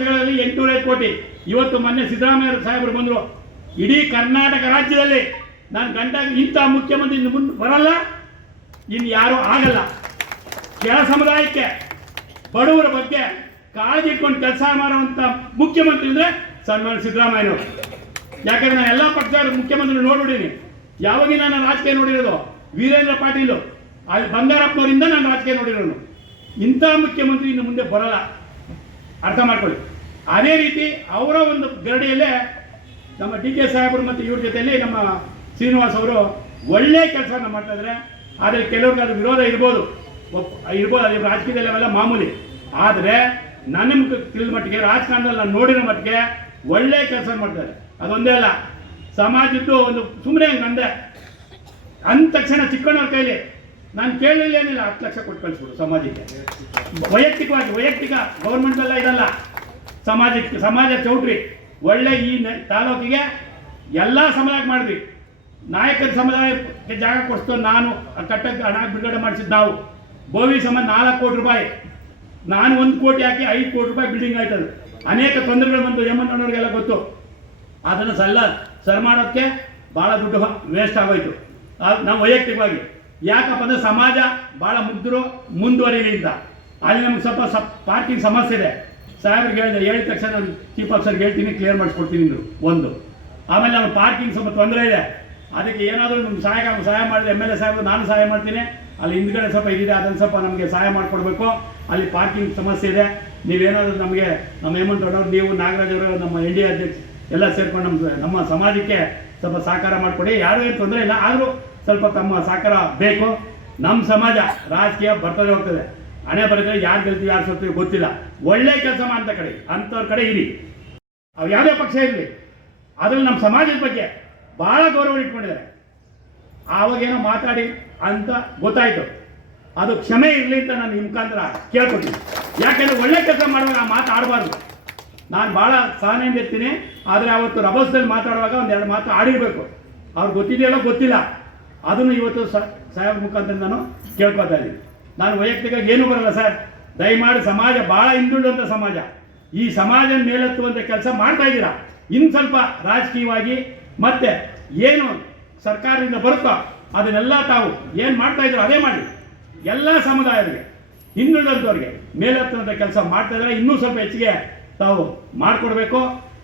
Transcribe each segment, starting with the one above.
ವರ್ಷಗಳಲ್ಲಿ 805 ಕೋಟಿ. ಇವತ್ತು ಮೊನ್ನೆ ಸಿದ್ದರಾಮಯ್ಯ ಸಾಹೇಬರು ಬಂದರು, ಇಡೀ ಕರ್ನಾಟಕ ರಾಜ್ಯದಲ್ಲಿ ನಾನು ಗಂಟಾಗ ಇಂಥ ಮುಖ್ಯಮಂತ್ರಿ ಮುಂದೆ ಬರಲ್ಲ, ಇನ್ನು ಯಾರೂ ಆಗಲ್ಲ. ಕೆಳ ಸಮುದಾಯಕ್ಕೆ ಬಡವರ ಬಗ್ಗೆ ಕಾಳಜಿ ಇಟ್ಕೊಂಡು ಕೆಲಸ ಮಾಡುವಂಥ ಮುಖ್ಯಮಂತ್ರಿ ಅಂದರೆ ಸನ್ಮಾನ್ಯ ಸಿದ್ದರಾಮಯ್ಯನವರು. ಯಾಕಂದ್ರೆ ನಾನು ಎಲ್ಲ ಪಕ್ಷದ ಮುಖ್ಯಮಂತ್ರಿ ನೋಡ್ಬಿಟ್ಟಿನಿ. ಯಾವಾಗಿನ ನಾನು ರಾಜಕೀಯ ನೋಡಿರೋದು ವೀರೇಂದ್ರ ಪಾಟೀಲು, ಅಲ್ಲಿ ಬಂಗಾರಪ್ಪನವರಿಂದ ನಾನು ರಾಜಕೀಯ ನೋಡಿರೋನು. ಇಂಥ ಮುಖ್ಯಮಂತ್ರಿ ಇನ್ನು ಮುಂದೆ ಬರಲ್ಲ, ಅರ್ಥ ಮಾಡ್ಕೊಳ್ಳಿ. ಅದೇ ರೀತಿ ಅವರ ಒಂದು ಗರಡಿಯಲ್ಲೇ ನಮ್ಮ ಡಿ ಕೆ ಸಾಹೇಬರು ಮತ್ತು ಇವ್ರ ಜೊತೆಯಲ್ಲಿ ನಮ್ಮ ಶ್ರೀನಿವಾಸ್ ಅವರು ಒಳ್ಳೆ ಕೆಲಸವನ್ನು ಮಾಡ್ತಾ ಇದ್ದಾರೆ. ಆದರೆ ಕೆಲವ್ರಿಗೆ ಅದು ವಿರೋಧ ಇರ್ಬೋದು, ಅದು ರಾಜಕೀಯದಲ್ಲಿ ಅವೆಲ್ಲ ಮಾಮೂಲಿ. ಆದರೆ ನನ್ನ ತಿಳಿದ ಮಟ್ಟಿಗೆ ರಾಜಕಾರಣದಲ್ಲಿ ನಾನು ನೋಡಿರೋ ಮಟ್ಟಿಗೆ ಒಳ್ಳೆ ಕೆಲಸ ಮಾಡ್ತಾರೆ. ಅದೊಂದೇ ಅಲ್ಲ, ಸಮಾಜದ್ದು ಒಂದು ಸುಮ್ಮನೆ ನಂದೆ ಅಂದ ತಕ್ಷಣ ಚಿಕ್ಕಣ್ಣವ್ರ ಕೈಲಿ ನಾನು ಕೇಳಲಿಲ್ಲ ಏನಿಲ್ಲ 10 ಲಕ್ಷ ಕೊಟ್ಟು ಕಳಿಸ್ಬಿಡು ಸಮಾಜಕ್ಕೆ. ವೈಯಕ್ತಿಕ ಗೌರ್ಮೆಂಟ್ ಎಲ್ಲ ಇದಲ್ಲ, ಸಮಾಜ ಚೌಟ್ರಿ ಒಳ್ಳೆ ಈ ತಾಲೂಕಿಗೆ ಎಲ್ಲ ಸಮುದಾಯಕ್ಕೆ ಮಾಡಿದ್ವಿ. ನಾಯಕರ ಸಮುದಾಯಕ್ಕೆ ಜಾಗ ಕೊಡಿಸ್ತು ನಾನು ಕಟ್ಟಕ್ಕೆ ಹಣ ಬಿಡುಗಡೆ ಮಾಡಿಸಿದ್ದು ನಾವು. ಬೋವಿ ಸಮಾಜ 4 ಕೋಟಿ ರೂಪಾಯಿ, ನಾನು 1 ಕೋಟಿ ಹಾಕಿ 5 ಕೋಟಿ ರೂಪಾಯಿ ಬಿಲ್ಡಿಂಗ್ ಆಯ್ತದೆ. ಅನೇಕ ತೊಂದರೆಗಳು ಬಂದು ಯಮನವ್ರಿಗೆಲ್ಲ ಗೊತ್ತು. ಅದನ್ನು ಸರ್ ಮಾಡೋಕ್ಕೆ ಭಾಳ ದುಡ್ಡು ವೇಸ್ಟ್ ಆಗೋಯ್ತು. ನಾವು ವೈಯಕ್ತಿಕವಾಗಿ ಯಾಕಪ್ಪ ಅಂದರೆ ಸಮಾಜ ಭಾಳ ಮುಂದುವರಿಲಿ ಅಂತ. ಅಲ್ಲಿ ನಮ್ಗೆ ಸ್ವಲ್ಪ ಪಾರ್ಕಿಂಗ್ ಸಮಸ್ಯೆ ಇದೆ. ಸಾಹೇಬ್ರಿಗೆ ಹೇಳಿದ ತಕ್ಷಣ ನಾನು ಚೀಫ್ ಆಫೀಸರ್ಗೆ ಹೇಳ್ತೀನಿ, ಕ್ಲಿಯರ್ ಮಾಡಿಸ್ಕೊಡ್ತೀನಿ ಅಂದರು. ಒಂದು ಆಮೇಲೆ ನಮ್ಮ ಪಾರ್ಕಿಂಗ್ ಸ್ವಲ್ಪ ತೊಂದರೆ ಇದೆ, ಅದಕ್ಕೆ ಏನಾದರೂ ನಿಮ್ಗೆ ಸಹಾಯ ಮಾಡಿದ್ರೆ MLA ಸಾಹೇಬರು ನಾನು ಸಹಾಯ ಮಾಡ್ತೀನಿ. ಅಲ್ಲಿ ಹಿಂದ್ಗಡೆ ಸ್ವಲ್ಪ ಇದಿದೆ, ಅದನ್ನು ಸ್ವಲ್ಪ ನಮಗೆ ಸಹಾಯ ಮಾಡಿಕೊಡ್ಬೇಕು. ಅಲ್ಲಿ ಪಾರ್ಕಿಂಗ್ ಸಮಸ್ಯೆ ಇದೆ. ನೀವೇನಾದರೂ ನಮಗೆ ನಮ್ಮ ಹೇಮಂತ್ ಅವರು, ನೀವು ನಾಗರಾಜ್ ಅವರು, ನಮ್ಮ NDA ಅಧ್ಯಕ್ಷ ಎಲ್ಲ ಸೇರ್ಕೊಂಡು ನಮ್ಮ ಸಮಾಜಕ್ಕೆ ಸ್ವಲ್ಪ ಸಹಕಾರ ಮಾಡಿಕೊಡಿ. ಯಾರೂ ಏನು ತೊಂದರೆ ಇಲ್ಲ, ಆದರೂ ಸ್ವಲ್ಪ ತಮ್ಮ ಸಹಕಾರ ಬೇಕು. ನಮ್ಮ ಸಮಾಜ ರಾಜಕೀಯ ಬರ್ತದೆ ಹೋಗ್ತದೆ, ಹಣೆ ಬರ್ತದೆ, ಯಾರು ಗೆಲ್ತೀವಿ ಯಾರು ಸೋಲ್ತೀವಿ ಗೊತ್ತಿಲ್ಲ. ಒಳ್ಳೆ ಕೆಲಸ ಮಾಡ್ತಾ ಕಡೆ ಅಂಥವ್ರ ಕಡೆ ಇರಿ, ಅವ್ರು ಯಾವುದೇ ಪಕ್ಷ ಇರಲಿ, ಅದರಲ್ಲಿ ನಮ್ಮ ಸಮಾಜದ ಬಗ್ಗೆ ಭಾಳ ಗೌರವ ಇಟ್ಕೊಂಡಿದ್ದಾರೆ. ಆವಾಗೇನೋ ಮಾತಾಡಿ ಅಂತ ಗೊತ್ತಾಯಿತು, ಅದು ಕ್ಷಮೆ ಇರಲಿ ಅಂತ ನಾನು ನಿಮ್ಮ ಮುಖಾಂತರ ಕೇಳ್ಕೊತೀನಿ. ಯಾಕೆಂದರೆ ಒಳ್ಳೆ ಕೆಲಸ ಮಾಡುವಾಗ ಆ ಮಾತು ಆಡಬಾರ್ದು. ನಾನು ಭಾಳ ಸಹನೆಯಿಂದ ಇರ್ತೀನಿ, ಆದರೆ ಅವತ್ತು ರಭಸದಲ್ಲಿ ಮಾತಾಡುವಾಗ 1-2 ಮಾತು ಆಡಿರಬೇಕು. ಅವ್ರು ಗೊತ್ತಿದೆಯಲ್ಲ ಗೊತ್ತಿಲ್ಲ, ಅದನ್ನು ಇವತ್ತು ಸಾಹೇಬ್ ಮುಖಾಂತರ ನಾನು ಕೇಳ್ಕೊತಾ ಇದ್ದೀನಿ. ನಾನು ವೈಯಕ್ತಿಕ ಏನೂ ಬರಲ್ಲ ಸರ್, ದಯಮಾಡಿ ಸಮಾಜ ಭಾಳ ಹಿಂದುಳಿದಂಥ ಸಮಾಜ, ಈ ಸಮಾಜ ಮೇಲೆತ್ತುವಂಥ ಕೆಲಸ ಮಾಡ್ತಾ ಇದ್ದೀರಾ. ಇನ್ನು ಸ್ವಲ್ಪ ರಾಜಕೀಯವಾಗಿ ಮತ್ತೆ ಏನು ಸರ್ಕಾರದಿಂದ ಬರುತ್ತೋ ಅದನ್ನೆಲ್ಲ ತಾವು ಏನು ಮಾಡ್ತಾ ಇದ್ದೀರೋ ಅದೇ ಮಾಡಿ. ಎಲ್ಲ ಸಮುದಾಯರಿಗೆ ಹಿಂದುಳಿದಂಥವ್ರಿಗೆ ಮೇಲೆತ್ತುವಂಥ ಕೆಲಸ ಮಾಡ್ತಾ ಇದ್ದಾರೆ. ಇನ್ನೂ ಸ್ವಲ್ಪ ಹೆಚ್ಚಿಗೆ ತಾವು ಮಾಡಿಕೊಡ್ಬೇಕು.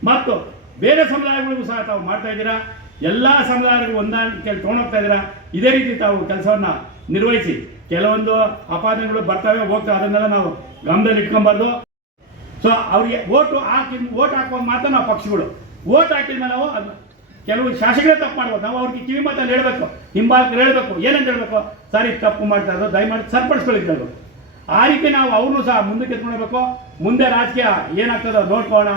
ಮತ್ತು ಬೇರೆ ಸಮುದಾಯಗಳಿಗೂ ಸಹ ತಾವು ಮಾಡ್ತಾ ಇದ್ದೀರಾ. ಎಲ್ಲ ಸಮುದಾಯಗಳಿಗೂ ಹೊಂದಾಣಿಕೆ ತೊಗೊಂಡೋಗ್ತಾ ಇದ್ದೀರಾ. ಇದೇ ರೀತಿ ತಾವು ಕೆಲಸವನ್ನು ನಿರ್ವಹಿಸಿ. ಕೆಲವೊಂದು ಅಪಾದನೆಗಳು ಬರ್ತವೆ ಹೋಗ್ತವೆ, ಅದನ್ನೆಲ್ಲ ನಾವು ಗಮನದಲ್ಲಿ ಇಟ್ಕೊಬಾರ್ದು. ಸೊ ಅವರಿಗೆ ಓಟ್ ಹಾಕುವಾಗ ಮಾತ್ರ ನಾವು ಪಕ್ಷಗಳು ಓಟ್ ಹಾಕಿದ ಮೇಲೆ ನಾವು ಕೆಲವು ಶಾಸಕರೇ ತಪ್ಪು ಮಾಡ್ಬೋದು. ನಾವು ಅವ್ರಿಗೆ ಕಿವಿ ಮಾತಲ್ಲಿ ಹೇಳಬೇಕು, ಹಿಂಬಾಲಕರು ಹೇಳಬೇಕು, ಏನಂತ ಹೇಳಬೇಕು, ಸರಿ ತಪ್ಪು ಮಾಡ್ತಾ ಇರೋದು ದಯಮಾಡಿ ಸರಿಪಡಿಸ್ಕೊಳ್ಳಿಕ್ಕೆ ಹೇಳಬೇಕು. ಆ ರೀತಿ ನಾವು ಅವ್ರನ್ನೂ ಸಹ ಮುಂದಕ್ಕೆ ಎತ್ಕೊಳ್ಬೇಕು. ಮುಂದೆ ರಾಜಕೀಯ ಏನಾಗ್ತದೋ ನೋಡ್ಕೋಣ.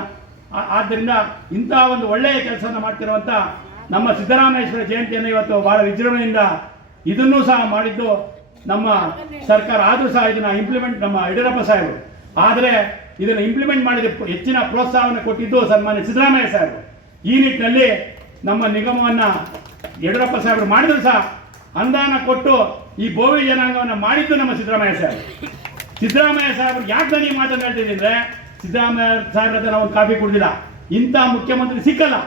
ಆದ್ದರಿಂದ ಇಂಥ ಒಂದು ಒಳ್ಳೆಯ ಕೆಲಸವನ್ನು ಮಾಡ್ತಿರುವಂಥ ನಮ್ಮ ಸಿದ್ದರಾಮೇಶ್ವರ ಜಯಂತಿಯನ್ನು ಇವತ್ತು ಭಾಳ ವಿಜೃಂಭಣೆಯಿಂದ ಇದನ್ನೂ ಸಹ ಮಾಡಿದ್ದು ನಮ್ಮ ಸರ್ಕಾರ. ಆದರೂ ಸಹ ಇದನ್ನು ಇಂಪ್ಲಿಮೆಂಟ್ ನಮ್ಮ ಯಡಿಯೂರಪ್ಪ ಸಾಹೇಬರು, ಆದರೆ ಇದನ್ನು ಇಂಪ್ಲಿಮೆಂಟ್ ಮಾಡಿದ ಹೆಚ್ಚಿನ ಪ್ರೋತ್ಸಾಹವನ್ನು ಕೊಟ್ಟಿದ್ದು ಸನ್ಮಾನ್ಯ ಸಿದ್ದರಾಮಯ್ಯ ಸಾಹೇಬರು. ಈ ನಿಟ್ಟಿನಲ್ಲಿ ನಮ್ಮ ನಿಗಮವನ್ನು ಯಡಿಯೂರಪ್ಪ ಸಾಹೇಬರು ಮಾಡಿದ್ರು ಸಹ ಅನುದಾನ ಕೊಟ್ಟು ಈ ಬೋವಿ ಜನಾಂಗವನ್ನು ಮಾಡಿದ್ದು ನಮ್ಮ ಸಿದ್ದರಾಮಯ್ಯ ಸಾಹೇಬರು. ಯಾಕೆ ನಾನು ಈ ಮಾತನ್ನು ಹೇಳ್ತಿದ್ದೀನಿ ಅಂದರೆ, ಸಿದ್ದರಾಮಯ್ಯ ಸಾಹೇಬ್ರ ಹತ್ರ ನಾವು ಒಂದು ಕಾಫಿ ಕುಡಿದಿಲ್ಲ, ಇಂಥ ಮುಖ್ಯಮಂತ್ರಿ ಸಿಕ್ಕಲ್ಲ.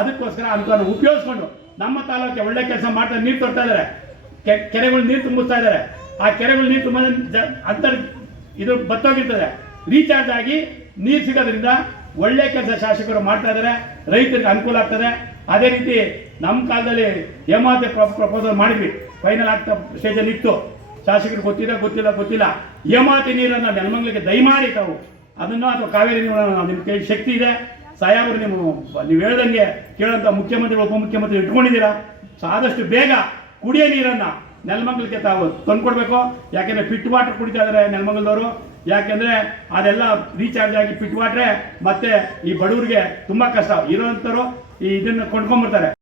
ಅದಕ್ಕೋಸ್ಕರ ಅಂತ ಉಪಯೋಗಿಸ್ಕೊಂಡು ನಮ್ಮ ತಾಲೂಕಿಗೆ ಒಳ್ಳೆ ಕೆಲಸ ಮಾಡ್ತಾರೆ. ನೀರು ತರ್ತಾ ಇದ್ದಾರೆ, ಕೆರೆಗಳು ನೀರು ತುಂಬಿಸ್ತಾ ಇದ್ದಾರೆ. ಆ ಕೆರೆಗಳು ನೀರು ತುಂಬ ಇದು ಬತ್ತೋಗಿರ್ತದೆ, ರೀಚಾರ್ಜ್ ಆಗಿ ನೀರು ಸಿಗೋದ್ರಿಂದ ಒಳ್ಳೆ ಕೆಲಸ ಶಾಸಕರು ಮಾಡ್ತಾ ಇದ್ದಾರೆ. ರೈತರಿಗೆ ಅನುಕೂಲ ಆಗ್ತದೆ. ಅದೇ ರೀತಿ ನಮ್ಮ ಕಾಲದಲ್ಲಿ ಹೇಮಾವತಿ ಪ್ರಪೋಸಲ್ ಮಾಡಿದ್ವಿ, ಫೈನಲ್ ಆಗ್ತಾ ಸ್ಟೇಜಲ್ಲಿ ಇತ್ತು. ಶಾಸಕರು ಗೊತ್ತಿಲ್ಲ ಹೇಮಾವತಿ ನೀರನ್ನು ನೆಲಮಂಗಲಿಗೆ ದಯಮಾಡಿ ತಾವು ಅದನ್ನು ಅಥವಾ ಕಾವೇರಿ ನೀರನ್ನು ನಿಮ್ಮ ಕೈ ಶಕ್ತಿ ಇದೆ, ಸಾಹೇಬರು ನೀವು ಹೇಳ್ದಂಗೆ ಕೇಳೋಂಥ ಮುಖ್ಯಮಂತ್ರಿ ಉಪಮುಖ್ಯಮಂತ್ರಿ ಇಟ್ಕೊಂಡಿದ್ದೀರಾ. ಸೊ ಆದಷ್ಟು ಬೇಗ ಕುಡಿಯೋ ನೀರನ್ನು ನೆಲಮಂಗಲಕ್ಕೆ ತಾವು ತಂದುಕೊಡ್ಬೇಕು. ಯಾಕೆಂದರೆ ಪಿಟ್ ವಾಟರ್ ಕುಡಿತಾ ಇದ್ದಾರೆ ನೆಲಮಂಗಲದವರು. ಯಾಕೆಂದರೆ ಅದೆಲ್ಲ ರೀಚಾರ್ಜ್ ಆಗಿ ಪಿಟ್ ವಾಟ್ರೆ ಮತ್ತೆ ಈ ಬಡವರಿಗೆ ತುಂಬ ಕಷ್ಟ ಇರೋಂಥವ್ರು ಇದನ್ನು ಕೊಂಡ್ಕೊಂಡ್ಬರ್ತಾರೆ.